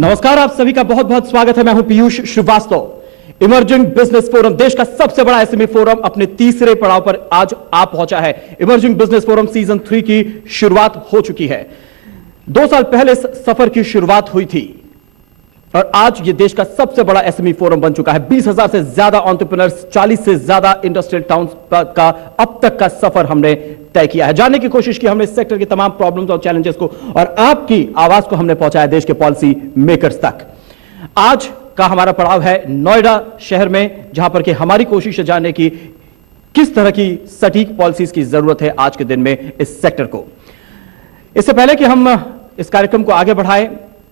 नमस्कार, आप सभी का बहुत बहुत स्वागत है। मैं हूं Piyush Shrivastava. Emerging business forum, देश का सबसे बड़ा एसएमई फोरम, अपने तीसरे पड़ाव पर आज आ पहुंचा है। इमर्जिंग बिजनेस फोरम सीजन 3 की शुरुआत हो चुकी है। 2 साल पहले इस सफर की शुरुआत हुई थी और आज यह देश का सबसे बड़ा एसएमई फोरम बन चुका है। 20,000 से ज्यादा एंटरप्रेन्योर्स, 40 से ज्यादा इंडस्ट्रियल टाउन्स का अब तक का सफर हमने तय किया है। जानने की कोशिश की हमने इस सेक्टर की तमाम प्रॉब्लम्स और चैलेंजेस को, और आपकी आवाज को हमने पहुंचाया देश के पॉलिसी मेकर्स तक। आज का हमारा पड़ाव है नोएडा शहर में, जहां पर कि हमारी कोशिश है जानने की किस तरह की सटीक पॉलिसीज की जरूरत है आज के दिन में इस सेक्टर को। इससे पहले कि हम इस कार्यक्रम को आगे बढ़ाएं,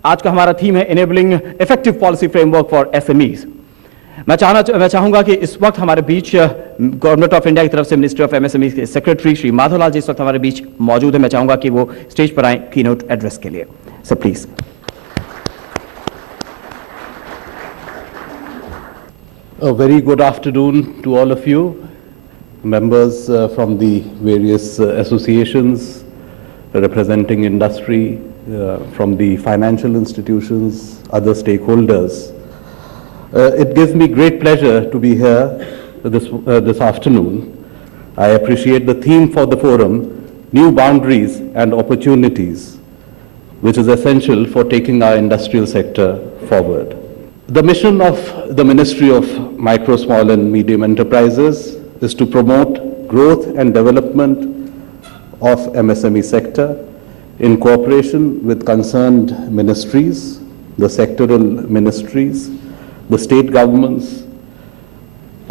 आज का हमारा थीम है enabling effective policy framework for SMEs. मैं चाहूंगा कि इस वक्त हमारे बीच गवर्नमेंट ऑफ इंडिया की तरफ से मिनिस्ट्री ऑफ एमएसएमई के सेक्रेटरी श्री माधवलाल जी इस वक्त हमारे बीच मौजूद है। मैं चाहूंगा कि वो स्टेज पर आए कीनोट एड्रेस के लिए। Sir please. A very good afternoon to all of you, members from the various associations representing industry, from the financial institutions, other stakeholders. It gives me great pleasure to be here this afternoon. I appreciate the theme for the forum, New Boundaries and Opportunities, which is essential for taking our industrial sector forward. The mission of the Ministry of Micro, Small and Medium Enterprises is to promote growth and development of MSME sector in cooperation with concerned ministries, the sectoral ministries, the state governments,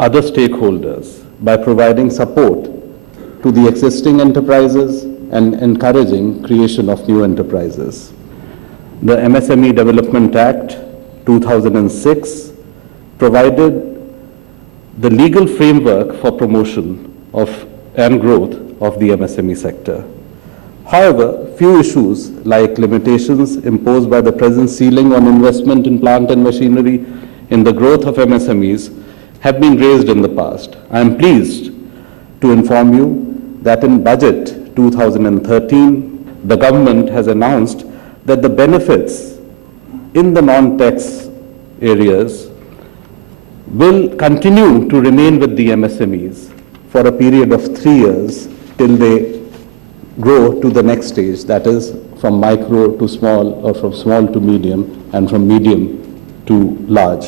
other stakeholders, by providing support to the existing enterprises and encouraging creation of new enterprises. The MSME Development Act 2006 provided the legal framework for promotion of and growth of the MSME sector. However, few issues like limitations imposed by the present ceiling on investment in plant and machinery in the growth of MSMEs have been raised in the past. I am pleased to inform you that in Budget 2013, the government has announced that the benefits in the non-tax areas will continue to remain with the MSMEs for a period of 3 years till they grow to the next stage, that is from micro to small, or from small to medium, and from medium to large.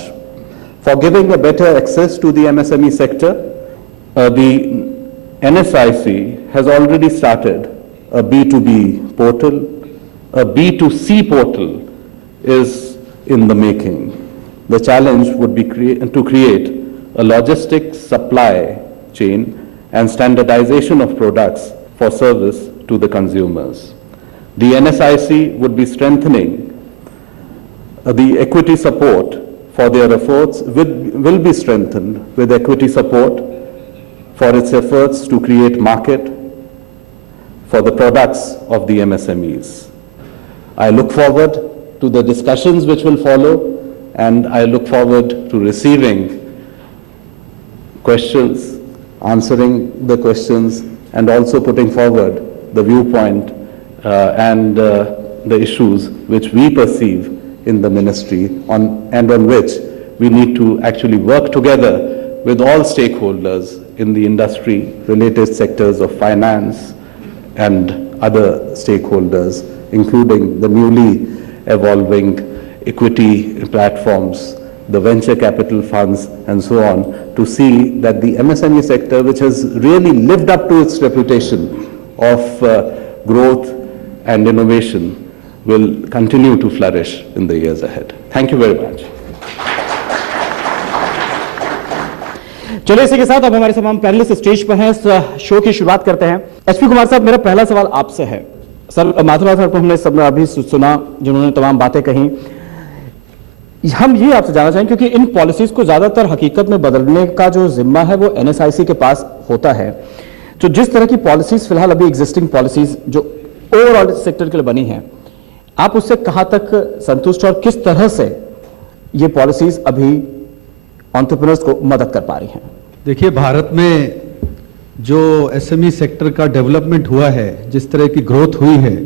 For giving a better access to the MSME sector, the NSIC has already started a B2B portal. A B2C portal is in the making. The challenge would be to create a logistics supply chain and standardization of products for service to the consumers. The NSIC would be strengthening the equity support for their efforts, will be strengthened with equity support for its efforts to create market for the products of the MSMEs. I look forward to the discussions which will follow, and I look forward to receiving questions, answering the questions, and also putting forward the viewpoint and the issues which we perceive in the ministry on which we need to actually work together with all stakeholders in the industry related sectors of finance and other stakeholders, including the newly evolving equity platforms, the venture capital funds, and so on, to see that the MSME sector, which has really lived up to its reputation of growth and innovation, will continue to flourish in the years ahead. Thank you very much. चलिए, इसी के साथ अब हमारे तमाम panelist stage पर हैं। इस शो की शुरुआत करते हैं। एसपी कुमार साहब, मेरा पहला सवाल आपसे है। सर, माधवलाल साहब को हमने सब अभी सुना, जिन्होंने तमाम बातें कही। हम ये आपसे जानना चाहेंगे, क्योंकि इन पॉलिसीज को ज्यादातर हकीकत में बदलने का जो जिम्मा है वो एनएसआईसी के पास होता है। तो जिस तरह की पॉलिसीज फिलहाल अभी एग्जिस्टिंग पॉलिसीज जो ओवरऑल सेक्टर के लिए बनी है, आप उससे कहां तक संतुष्ट और किस तरह से ये पॉलिसीज अभी एंटरप्रेन्योर्स को मदद कर पा रही हैं? देखिए, भारत में जो एसएमई सेक्टर का डेवलपमेंट हुआ है, जिस तरह की ग्रोथ हुई है,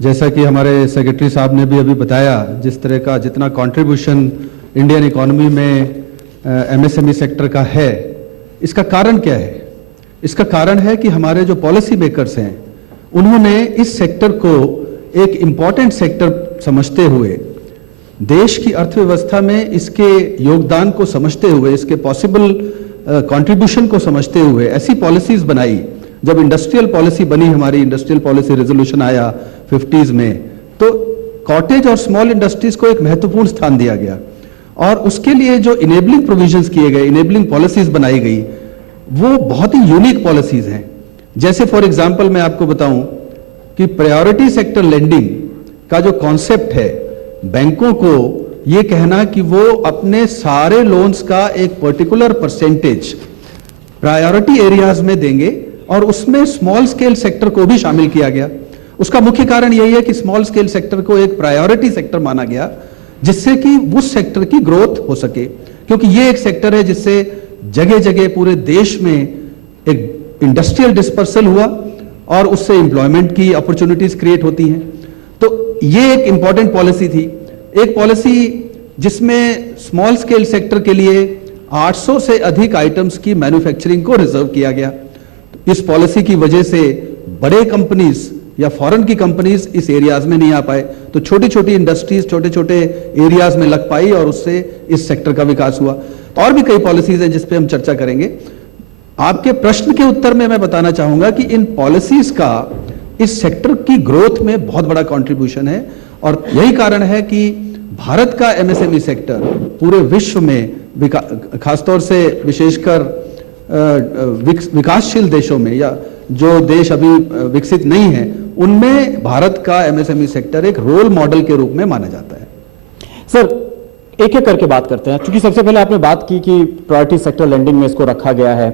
जैसा कि हमारे सेक्रेटरी साहब ने भी अभी बताया, जिस तरह का जितना कंट्रीब्यूशन इंडियन इकोनॉमी में एमएसएमई सेक्टर का है, इसका कारण क्या है? इसका कारण है कि हमारे जो पॉलिसी मेकर्स हैं उन्होंने इस सेक्टर को एक इम्पॉर्टेंट सेक्टर समझते हुए, देश की अर्थव्यवस्था में इसके योगदान को समझते हुए, इसके पॉसिबल कंट्रीब्यूशन को समझते हुए ऐसी पॉलिसीज बनाई। जब इंडस्ट्रियल पॉलिसी बनी, हमारी इंडस्ट्रियल पॉलिसी रेजोल्यूशन आया 50s में, तो कॉटेज और स्मॉल इंडस्ट्रीज को एक महत्वपूर्ण स्थान दिया गया और उसके लिए जो इनेबलिंग प्रोविजंस किए गए, इनेबलिंग पॉलिसीज बनाई गई, वो बहुत ही यूनिक पॉलिसीज हैं। जैसे फॉर एग्जांपल मैं आपको बताऊं कि प्रायोरिटी सेक्टर लेंडिंग का जो कॉन्सेप्ट है, बैंकों को ये कहना कि वो अपने सारे लोन्स का एक पर्टिकुलर परसेंटेज प्रायोरिटी एरियाज में देंगे और उसमें स्मॉल स्केल सेक्टर को भी शामिल किया गया। उसका मुख्य कारण यही है कि स्मॉल स्केल सेक्टर को एक प्रायोरिटी सेक्टर माना गया, जिससे कि उस सेक्टर की ग्रोथ हो सके, क्योंकि ये एक सेक्टर है जिससे जगह जगह पूरे देश में एक इंडस्ट्रियल डिस्पर्सल हुआ और उससे एम्प्लॉयमेंट की अपॉर्चुनिटीज क्रिएट होती हैं। तो ये एक इंपॉर्टेंट पॉलिसी थी, एक पॉलिसी जिसमें स्मॉल स्केल सेक्टर के लिए 800 से अधिक आइटम्स की मैन्युफैक्चरिंग को रिजर्व किया गया। इस पॉलिसी की वजह से बड़े कंपनीज या फॉरेन की कंपनीज इस एरियाज में नहीं आ पाए, तो छोटी छोटी इंडस्ट्रीज छोटे छोटे एरियाज में लग पाई और उससे इस सेक्टर का विकास हुआ। और भी कई पॉलिसीज हैं जिस पे हम चर्चा करेंगे। आपके प्रश्न के उत्तर में मैं बताना चाहूंगा कि इन पॉलिसीज का इस सेक्टर की ग्रोथ में बहुत बड़ा कंट्रीब्यूशन है और यही कारण है कि भारत का एमएसएमई सेक्टर पूरे विश्व में, खासतौर से विशेषकर विकासशील देशों में या जो देश अभी विकसित नहीं है, उनमें भारत का एमएसएमई सेक्टर एक रोल मॉडल के रूप में माना जाता है। सर, एक एक करके बात करते हैं, क्योंकि सबसे पहले आपने बात की कि प्रायोरिटी सेक्टर लेंडिंग में इसको रखा गया है।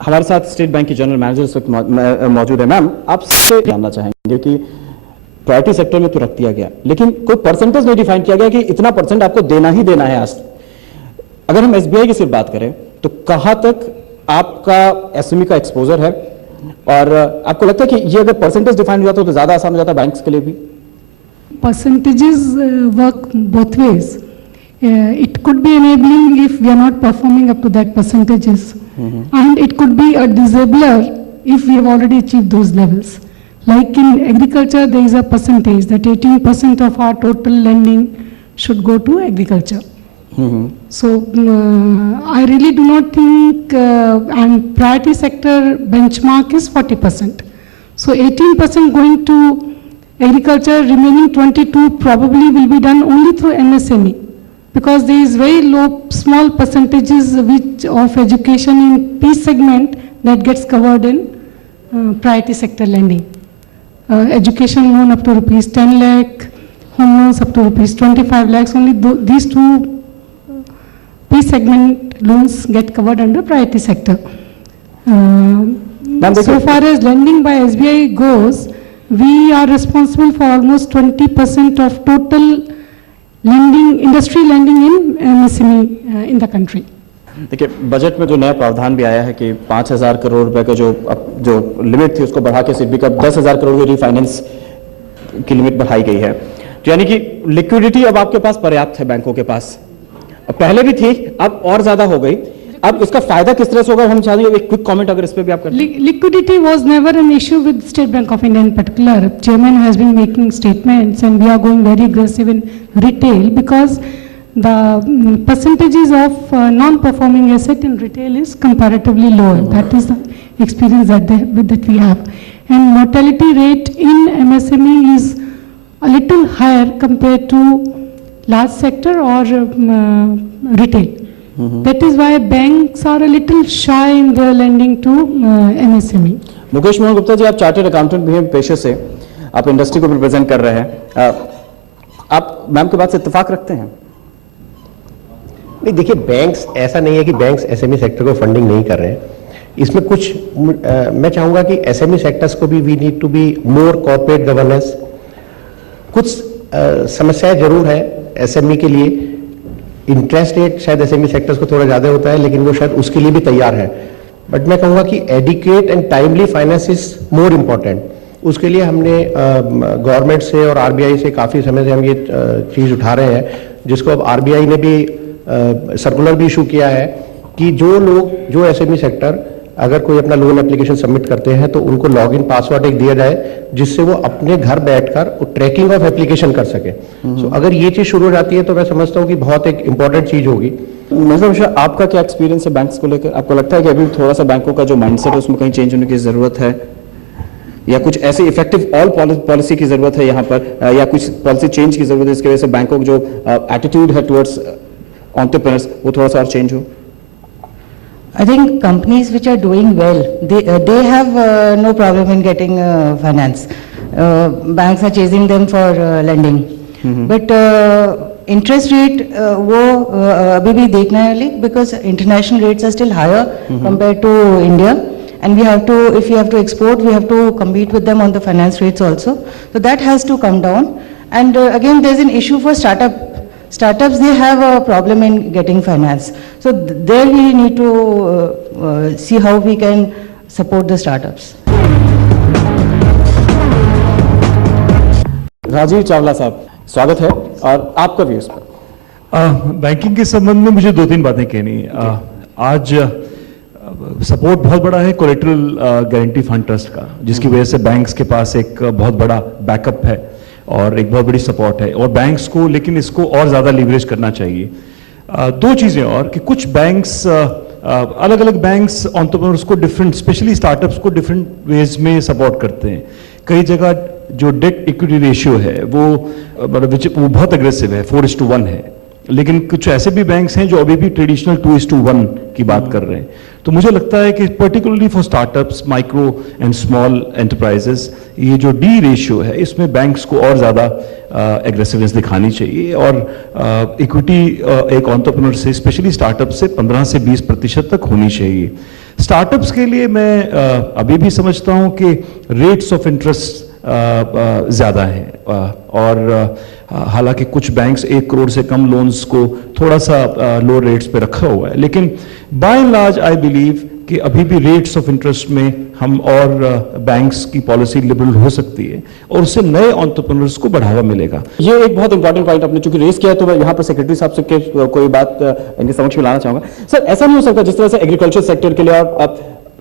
हमारे साथ स्टेट बैंक की जनरल मैनेजर इस वक्त मौजूद है। मैम, आपसे जानना चाहेंगे कि प्रायोरिटी सेक्टर में तो रख दिया गया, लेकिन कोई परसेंटेज नहीं डिफाइन किया गया कि इतना परसेंट आपको देना ही देना है। आज अगर हम एसबीआई की सिर्फ बात करें तो कहां तक आपका एसएमई का एक्सपोजर है, और आपको लगता है कि ये अगर परसेंटेज डिफाइन हो जाता तो ज्यादा आसान हो जाता बैंक्स के लिए भी? Percentages work both ways. It could be enabling if we are not performing up to that percentages, and it could be a disabler if we have already achieved those levels. Like in agriculture, there is a percentage that 18% of our total lending should go to agriculture. So I really do not think, and priority sector benchmark is 40%. So 18% going to agriculture, remaining 22 probably will be done only through MSME, because there is very low, small percentages which of education in P segment that gets covered in priority sector lending. Education loan up to rupees 10 lakh, home loans up to rupees 25 lakhs, only these two P segment loans get covered under priority sector. So far as lending by SBI goes, we are responsible for almost 20% of total lending, industry lending in MSME in the country. देखिए, budget में जो नया प्रावधान भी आया है कि 5,000 करोड़ रुपए का जो लिमिट थी उसको बढ़ा के सिर्फ का 10,000 करोड़ की रिफाइनेंस की लिमिट बढ़ाई गई है, तो यानी कि लिक्विडिटी अब आपके पास पर्याप्त है बैंकों के पास। पहले भी थी, अब और ज्यादा हो गई। अब इसका फायदा किस तरह से होगा, हम चाहेंगे एक क्विक कमेंट अगर इस पे भी आप करें। Liquidity was never an issue with State Bank of India in particular. Chairman has been making statements and we are going very aggressive in retail because the percentages of non-performing asset in retail is comparatively lower. That is the experience that we have. And mortality rate in MSME is a little higher compared to large sector or retail. That is why banks are a little shy in their lending to MSME. Mukesh Mohan Gupta ji, आप chartered accountant भी हैं पेशे से, आप industry को represent कर रहे हैं, आप मैम की बात से इत्तेफाक रखते हैं? नहीं, देखिए, बैंक्स, ऐसा नहीं है कि बैंक्स एसएमई सेक्टर को फंडिंग नहीं कर रहे हैं। इसमें कुछ मैं चाहूंगा कि एसएमई सेक्टर्स को भी we need to be more corporate governance. कुछ समस्याएं जरूर है एसएमई के लिए। इंटरेस्ट रेट शायद एसएमई सेक्टर्स को थोड़ा ज्यादा होता है, लेकिन वो शायद उसके लिए भी तैयार है। बट मैं कहूंगा कि adequate and timely finance is more important. उसके लिए हमने गवर्नमेंट से और आरबीआई से काफ़ी समय से हम ये चीज़ उठा रहे हैं, जिसको अब आरबीआई ने भी सर्कुलर भी इशू किया है कि जो एसएमई सेक्टर अगर कोई अपना लोन एप्लीकेशन सबमिट करते हैं तो उनको लॉगिन पासवर्ड एक दिया जाए, जिससे वो अपने घर बैठकर ट्रैकिंग ऑफ एप्लीकेशन कर सके। सो अगर ये चीज़ शुरू हो जाती है तो मैं समझता हूँ कि बहुत एक इंपॉर्टेंट चीज़ होगी। मतलब आपका क्या एक्सपीरियंस है बैंक्स को लेकर? आपको लगता है कि अभी थोड़ा सा बैंकों का जो माइंडसेट है उसमें कहीं चेंज होने की जरूरत है, या कुछ ऐसी इफेक्टिव ऑल पॉलिसी की जरूरत है यहाँ पर, या कुछ पॉलिसी चेंज की जरूरत है जिसकी वजह से बैंकों का जो एटीट्यूड है टुवर्ड्स एंटरप्रेन्योर्स वो थोड़ा सा और चेंज हो? I think companies which are doing well, they have no problem in getting finance. Banks are chasing them for lending. But interest rate वो अभी भी देखना है, because international rates are still higher compared to India, and we have to, if we have to export, we have to compete with them on the finance rates also. So that has to come down. And again, there's an issue for startups, they have a problem in getting finance. So there we need to see how we can support the startups. Rajiv Chawla साहब, स्वागत है और आपका view इस पर। Banking के संबंध में मुझे 2-3 बातें कहनी है। आज सपोर्ट बहुत बड़ा है कोलेटरल गारंटी फंड ट्रस्ट का, जिसकी वजह से बैंक्स के पास एक बहुत बड़ा बैकअप है और एक बहुत बड़ी सपोर्ट है, और बैंक्स को लेकिन इसको और ज़्यादा लीवरेज करना चाहिए। 2 चीज़ें और कि कुछ बैंक्स अलग अलग बैंक्स एंटरप्रेन्योर्स को डिफरेंट, स्पेशली स्टार्टअप्स को डिफरेंट वेज में सपोर्ट करते हैं। कई जगह जो डेट इक्विटी रेशियो है वो बहुत अग्रेसिव है, 4:1 है, लेकिन कुछ ऐसे भी बैंक्स हैं जो अभी भी ट्रेडिशनल 2:1 की बात कर रहे हैं। तो मुझे लगता है कि particularly for startups, micro and small enterprises, ये जो डी रेशियो है इसमें बैंक्स को और ज़्यादा एग्रेसिवनेस दिखानी चाहिए, और इक्विटी एक एंटरप्रेन्योर से, स्पेशली स्टार्टअप से 15 से 20% तक होनी चाहिए। स्टार्टअप्स के लिए मैं अभी भी समझता हूँ कि रेट्स ऑफ इंटरेस्ट ज़्यादा हैं, और हालांकि कुछ बैंक्स 1 करोड़ से कम लोन्स को थोड़ा सा लो रेट्स पे रखा हुआ है, लेकिन by and large I believe कि अभी भी रेट्स ऑफ इंटरेस्ट में हम और बैंक्स की पॉलिसी लिबरल हो सकती है, और उससे नए एंटरप्रेन्योर्स को बढ़ावा मिलेगा। ये एक बहुत इंपॉर्टेंट पॉइंट आपने चूंकि रेस किया, तो मैं यहाँ पर सेक्रेटरी साहब से कोई बात इनके समक्ष में लाना चाहूंगा। सर, ऐसा नहीं हो सकता जिस तरह से एग्रीकल्चर सेक्टर के लिए और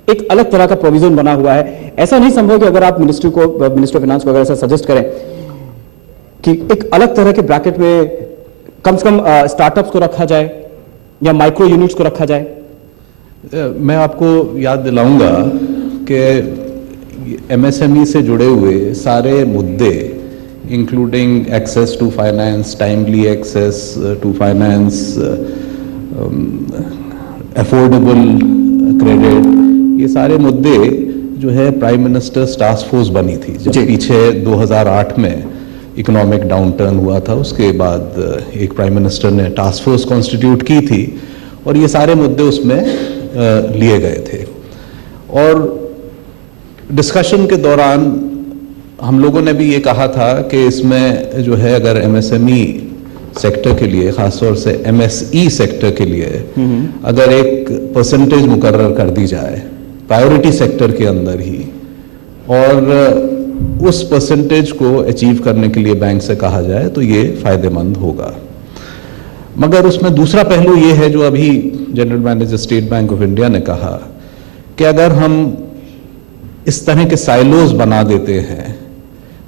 एक अलग तरह का प्रोविजन बना हुआ है, ऐसा नहीं संभव कि अगर आप मिनिस्टर ऑफ फाइनेंस को अगर ऐसा सजेस्ट करें कि एक अलग तरह के ब्रैकेट में कम से कम स्टार्टअप्स को रखा जाए या माइक्रो यूनिट्स को रखा जाए? मैं आपको याद दिलाऊंगा कि एमएसएमई से जुड़े हुए सारे मुद्दे, including access to finance, timely access to finance, affordable credit, ये सारे मुद्दे जो है प्राइम मिनिस्टर्स टास्क फोर्स बनी थी जब पीछे 2008 में इकोनॉमिक डाउनटर्न हुआ था, उसके बाद एक प्राइम मिनिस्टर ने टास्क फोर्स कॉन्स्टिट्यूट की थी और ये सारे मुद्दे उसमें लिए गए थे। और डिस्कशन के दौरान हम लोगों ने भी ये कहा था कि इसमें जो है अगर एमएसएमई सेक्टर के लिए, खासतौर से एमएसई सेक्टर के लिए अगर एक परसेंटेज मुकर्रर कर दी जाए प्रायोरिटी सेक्टर के अंदर ही, और उस परसेंटेज को अचीव करने के लिए बैंक से कहा जाए तो ये फायदेमंद होगा। मगर उसमें दूसरा पहलू ये है जो अभी general manager state Bank of India ने कहा कि अगर हम इस तरह के साइलोज बना देते हैं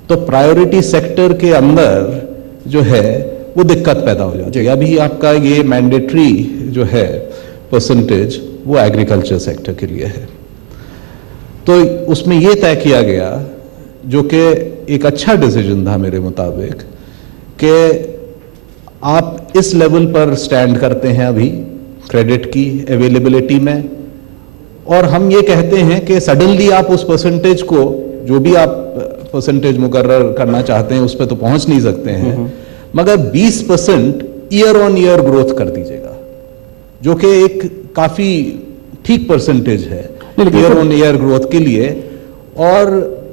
तो प्रायोरिटी सेक्टर के अंदर जो है वो दिक्कत पैदा हो जाती है। अभी आपका ये मैंडेटरी जो है परसेंटेज वो एग्रीकल्चर सेक्टर के लिए है, तो उसमें ये तय किया गया, जो कि एक अच्छा डिसीजन था मेरे मुताबिक, कि आप इस लेवल पर स्टैंड करते हैं अभी क्रेडिट की अवेलेबिलिटी में, और हम ये कहते हैं कि सडनली आप उस परसेंटेज को, जो भी आप परसेंटेज मुकर्रर करना चाहते हैं उस पर तो पहुंच नहीं सकते हैं, मगर 20% ईयर ऑन ईयर ग्रोथ कर दीजिएगा, जो कि एक काफी ठीक परसेंटेज है ईयर ऑन ईयर ग्रोथ के लिए। और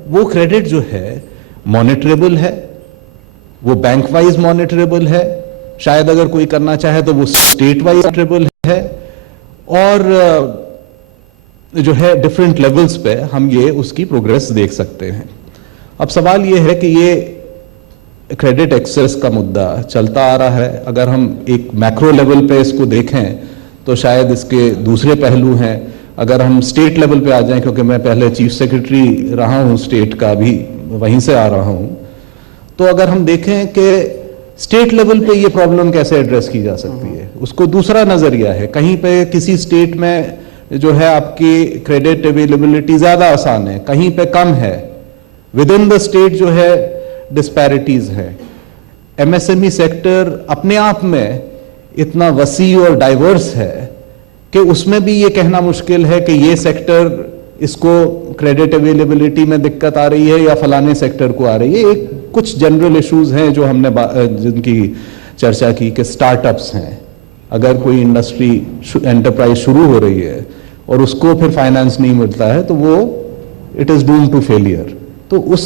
वो क्रेडिट जो है मॉनिटरेबल है, वो बैंक वाइज मॉनिटरेबल है, शायद अगर कोई करना चाहे तो वो स्टेट वाइज मॉनिटरेबल है, और जो है डिफरेंट लेवल्स पे हम ये उसकी प्रोग्रेस देख सकते हैं। अब सवाल ये है कि ये क्रेडिट एक्सेस का मुद्दा चलता आ रहा है। अगर हम एक मैक्रो लेवल पे इसको देखें तो शायद इसके दूसरे पहलू हैं। अगर हम स्टेट लेवल पे आ जाएं, क्योंकि मैं पहले चीफ सेक्रेटरी रहा हूं स्टेट का, भी वहीं से आ रहा हूं, तो अगर हम देखें कि स्टेट लेवल पे ये प्रॉब्लम कैसे एड्रेस की जा सकती है, उसको दूसरा नजरिया है। कहीं पे किसी स्टेट में जो है आपकी क्रेडिट अवेलेबिलिटी ज्यादा आसान है, कहीं पे कम है। विद इन द स्टेट जो है डिस्पैरिटीज है। एमएसएमई सेक्टर अपने आप में इतना वसी और डाइवर्स है कि उसमें भी ये कहना मुश्किल है कि ये सेक्टर इसको क्रेडिट अवेलेबिलिटी में दिक्कत आ रही है या फलाने सेक्टर को आ रही है। एक कुछ जनरल इश्यूज हैं जो हमने जिनकी चर्चा की कि स्टार्टअप्स हैं। अगर कोई इंडस्ट्री एंटरप्राइज शुरू हो रही है और उसको फिर फाइनेंस नहीं मिलता है तो वो it is doomed to failure. तो उस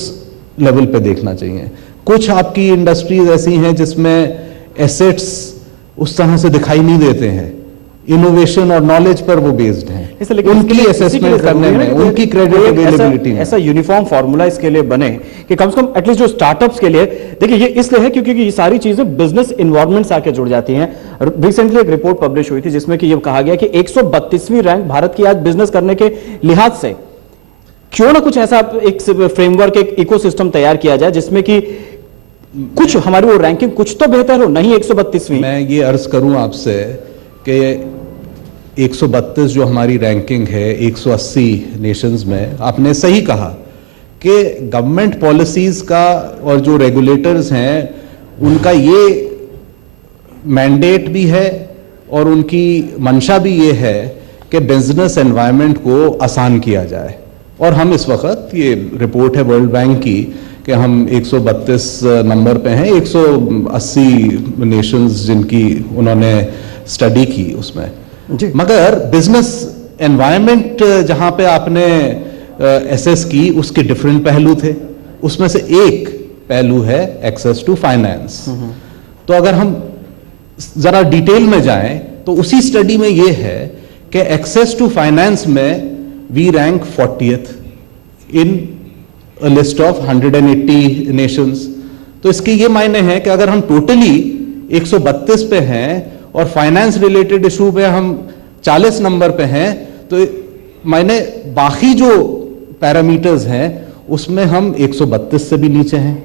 लेवल पे देखना चाहिए। कुछ आपकी इंडस्ट्रीज ऐसी हैं जिसमें एसेट्स उस तरह से दिखाई नहीं देते हैं, इनोवेशन और नॉलेज पर वो बेस्ड हैं, उनकी असेसमेंट करने में, उनकी क्रेडिट अवेलेबिलिटी में ऐसा यूनिफॉर्म फॉर्मूला इसके लिए बने कि कम से कम एटलीस्ट जो स्टार्टअप्स के लिए, देखिए ये इसलिए है क्योंकि ये सारी चीजें बिजनेस इन्वायरमेंट से आके जुड़ जाती हैं। रिसेंटली एक रिपोर्ट पब्लिश हुई थी जिसमें कि ये कहा गया कि 132वीं रैंक भारत की आज बिजनेस करने के लिहाज से। क्यों ना कुछ ऐसा एक फ्रेमवर्क, एक इकोसिस्टम तैयार किया जाए जिसमें कि कुछ हमारी वो रैंकिंग कुछ तो बेहतर हो, नहीं 132वीं। मैं ये अर्ज करूं आपसे कि 132 जो हमारी रैंकिंग है 180 नेशंस में, आपने सही कहा कि गवर्नमेंट पॉलिसीज का और जो रेगुलेटर्स हैं उनका ये मैंडेट भी है और उनकी मंशा भी ये है कि बिजनेस एनवायरनमेंट को आसान किया जाए। और हम इस वक्त, ये रिपोर्ट है वर्ल्ड बैंक की कि हम 132 नंबर पे हैं, 180 नेशंस जिनकी उन्होंने स्टडी की उसमें। मगर बिजनेस एनवायरनमेंट जहां पे आपने एसेस की उसके डिफरेंट पहलू थे। उसमें से एक पहलू है एक्सेस टू फाइनेंस। तो अगर हम जरा डिटेल में जाएं तो उसी स्टडी में यह है कि एक्सेस टू फाइनेंस में we rank 40th in a list of 180 nations. तो इसके ये मायने हैं कि अगर हम टोटली 132 पे हैं और फाइनेंस रिलेटेड इशू पे हम 40 नंबर पे हैं, तो मायने बाकी जो पैरामीटर्स हैं उसमें हम 132 से भी नीचे हैं।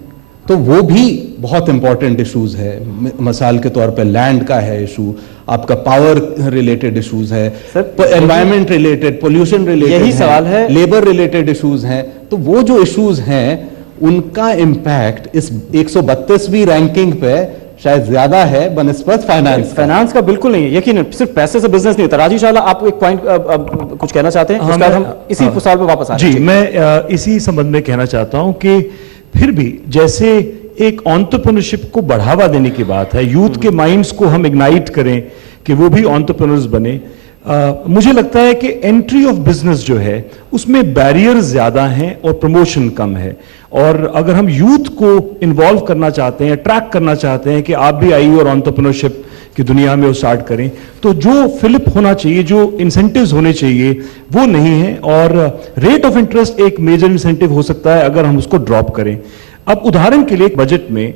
तो वो भी बहुत इंपॉर्टेंट इश्यूज है। मिसाल के तौर पे लैंड का है इशू, आपका पावर रिलेटेड इश्यूज है, एनवायरमेंट रिलेटेड, पोल्यूशन रिलेटेड, यही सवाल है, लेबर रिलेटेड इश्यूज हैं। तो वो जो इश्यूज हैं उनका इम्पैक्ट इस 132वीं रैंकिंग पे शायद ज्यादा है बनिस्बत फाइनेंस का। बिल्कुल नहीं है, यकीन सिर्फ पैसे से बिजनेस नहीं होता। राजीव शाला, आप एक पॉइंट कुछ कहना चाहते हैं? उसके बाद हम इसी सवाल पे वापस आ रहे हैं। जी, मैं इसी संबंध में कहना चाहता हूं कि फिर भी जैसे एक एंटरप्रेन्योरशिप को बढ़ावा देने की बात है, यूथ के माइंड्स को हम इग्नाइट करें कि वो भी एंटरप्रेन्योर्स बने। मुझे लगता है कि एंट्री ऑफ बिजनेस जो है उसमें बैरियर्स ज्यादा हैं और प्रमोशन कम है। और अगर हम यूथ को इन्वॉल्व करना चाहते हैं, अट्रैक्ट करना चाहते हैं कि आप भी आइए और एंटरप्रेन्योरशिप की दुनिया में वो स्टार्ट करें, तो जो फिलिप होना चाहिए, जो इंसेंटिव्स होने चाहिए वो नहीं है। और रेट ऑफ इंटरेस्ट एक मेजर इंसेंटिव हो सकता है अगर हम उसको ड्रॉप करें। अब उदाहरण के लिए बजट में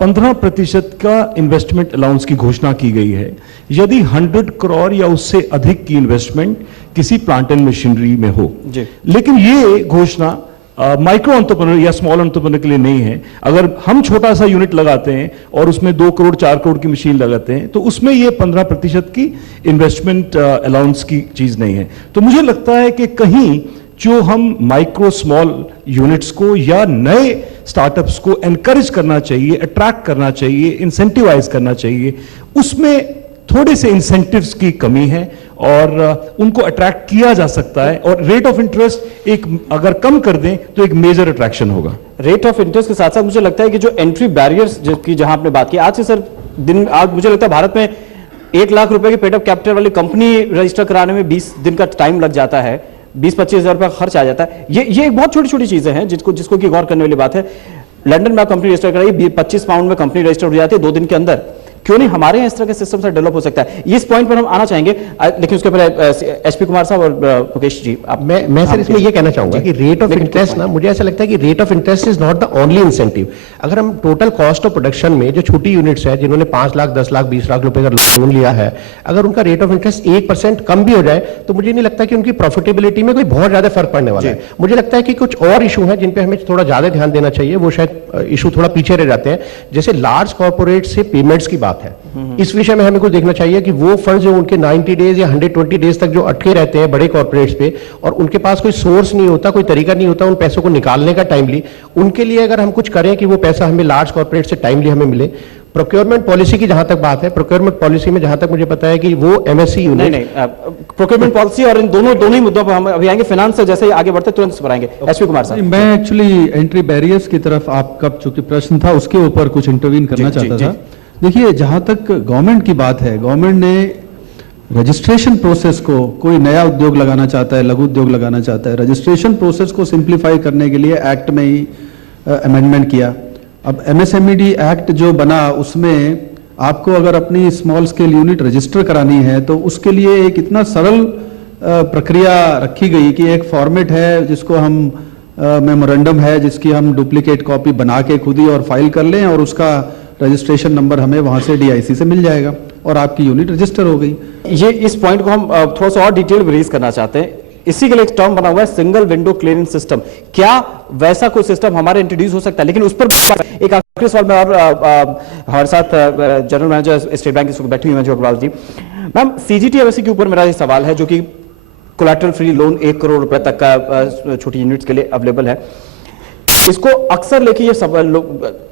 15% का इन्वेस्टमेंट अलाउंस की घोषणा की गई है। यदि 100 करोड़ या उससे अधिक की इन्वेस्टमेंट किसी प्लांट एंड मशीनरी में हो, लेकिन ये घोषणा माइक्रो एंटरप्रेन्योर या स्मॉल एंटरप्रेन्योर के लिए नहीं है। अगर हम छोटा सा यूनिट लगाते हैं और उसमें 2 करोड़ 4 करोड़ की मशीन लगाते हैं तो उसमें ये 15% की इन्वेस्टमेंट अलाउंस की चीज नहीं है। तो मुझे लगता है कि कहीं जो हम माइक्रो स्मॉल यूनिट्स को या नए स्टार्टअप्स को एनकरेज करना चाहिए, अट्रैक्ट करना चाहिए, इंसेंटिवाइज करना चाहिए, उसमें थोड़े से इंसेंटिव्स की कमी है और उनको अट्रैक्ट किया जा सकता है। और रेट ऑफ इंटरेस्ट एक अगर कम कर दें तो एक मेजर अट्रैक्शन होगा। रेट ऑफ इंटरेस्ट के साथ साथ मुझे लगता है कि जो एंट्री बैरियर्स की जहां आपने बात की, आज से सर आज मुझे लगता है भारत में 1 लाख रुपए के पेड अप कैपिटल वाली कंपनी रजिस्टर कराने में 20 दिन का टाइम लग जाता है, 20-25 हजार रुपया खर्च आ जाता है। ये बहुत छोटी छोटी चीजें हैं जिसको की गौर करने वाली बात है। लंदन में आप कंपनी रजिस्टर कराइए, 25 पाउंड में कंपनी रजिस्टर हो जाती है 2 दिन के अंदर। क्यों नहीं हमारे यहाँ इस तरह के सिस्टम से डेवलप हो सकता है? इस पॉइंट पर हम आना चाहेंगे, लेकिन उसके पहले एचपी कुमार साहब और मुकेश जी आप। मैं सर इसमें ये कहना चाहूंगा कि रेट ऑफ इंटरेस्ट ना, मुझे ऐसा लगता है कि rate of interest is not the only incentive. अगर हम टोटल कॉस्ट ऑफ प्रोडक्शन में जो छोटी यूनिट्स है जिन्होंने 5 लाख 10 लाख 20 लाख रुपए का लोन लिया है, अगर उनका रेट ऑफ इंटरेस्ट 1% कम भी हो जाए तो मुझे नहीं लगता कि उनकी प्रॉफिटेबिलिटी में कोई बहुत ज्यादा फर्क पड़ने वाला है। मुझे लगता है कि कुछ और इशू है जिन पे हमें थोड़ा ज्यादा ध्यान देना चाहिए, वो शायद इशू थोड़ा पीछे रह जाते हैं। जैसे लार्ज कॉर्पोरेट से पेमेंट्स की बात है, इस विषय में हमें कुछ देखना चाहिए कि वो फंड जो उनके 90 डेज या 120 डेज तक जो अटके रहते हैं बड़े कॉर्पोरेट्स पे, और उनके पास कोई सोर्स नहीं होता, कोई तरीका नहीं होता उन पैसों को निकालने का टाइमली, उनके लिए अगर हम कुछ करें कि वो पैसा हमें लार्ज कॉर्पोरेट से टाइमली हमें मिले। प्रोक्योरमेंट पॉलिसी की जहां तक बात है, प्रोक्योरमेंट पॉलिसी में जहां तक मुझे पता है कि वो एमएससी यूनिट नहीं प्रोक्योरमेंट पॉलिसी और इन दोनों ही मुद्दों पर हम अभी आएंगे। फाइनेंस से जैसे ही आगे बढ़ते तुरंत इस पर आएंगे। एचपी कुमार साहब, मैं एक्चुअली एंट्री बैरियर्स की तरफ आपका चूंकि प्रश्न था उसके ऊपर कुछ इंटरवीन करना चाहता था। देखिए, जहां तक गवर्नमेंट की बात है, गवर्नमेंट ने रजिस्ट्रेशन प्रोसेस को, कोई नया उद्योग लगाना चाहता है, लघु उद्योग लगाना चाहता है, रजिस्ट्रेशन प्रोसेस को सिंप्लीफाई करने के लिए एक्ट में ही अमेंडमेंट किया। अब एमएसएमईडी एक्ट जो बना उसमें आपको अगर अपनी स्मॉल स्केल यूनिट रजिस्टर करानी है तो उसके लिए एक इतना सरल प्रक्रिया रखी गई कि एक फॉर्मेट है जिसको हम मेमोरेंडम है जिसकी हम डुप्लीकेट कॉपी बना के खुद ही और फाइल कर लें और उसका रजिस्ट्रेशन नंबर हमें वहां से डीआईसी से मिल जाएगा और आपकी यूनिट रजिस्टर हो गई। ये इस पॉइंट को हम थोड़ा सा और डिटेल में रिलीज करना चाहते हैं। इसी के लिए एक टर्म बना हुआ है सिंगल विंडो क्लियरिंग सिस्टम। क्या वैसा कोई सिस्टम हमारे इंट्रोड्यूस हो सकता है? लेकिन उस पर एक आखिरी सवाल में, और हमारे साथ जनरल मैनेजर स्टेट बैंक की बैठी हुई हैं अग्रवाल जी। मैम, सीजीटी एमएससी के ऊपर मेरा ये सवाल है, जो कि कोलैटरल फ्री लोन 1 करोड़ रुपए तक का छोटी यूनिट्स के लिए अवेलेबल है। इसको अक्सर लेके ये सवाल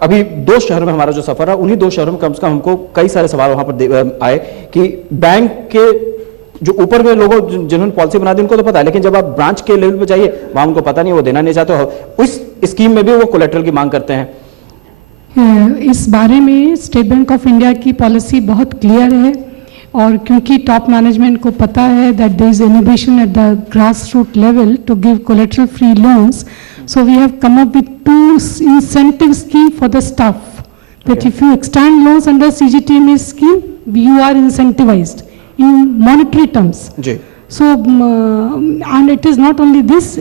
अभी 2 शहरों में हमारा जो सफर है, उन्हीं 2 शहरों में कम से कम हमको कई सारे सवाल वहां पर आए कि बैंक के जो ऊपर में लोगों जिन्होंने पॉलिसी बना दी उनको तो पता है, लेकिन जब आप ब्रांच के लेवल पे जाइए वहां उनको पता नहीं, वो देना नहीं चाहते हो। उस स्कीम में भी वो कोलैटरल की मांग करते हैं। इस बारे में स्टेट बैंक ऑफ इंडिया की पॉलिसी बहुत क्लियर है, और क्योंकि टॉप मैनेजमेंट को पता है that there is innovation at the grass root level to give collateral free loans, so we have come up with 2 incentive scheme for the staff, that if you extend loans under CGTMS scheme, you are incentivized in monetary terms. So and it is not only this,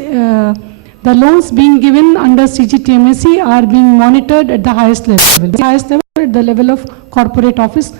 the loans being given under CGTMSE are being monitored at the highest level at the level of corporate office.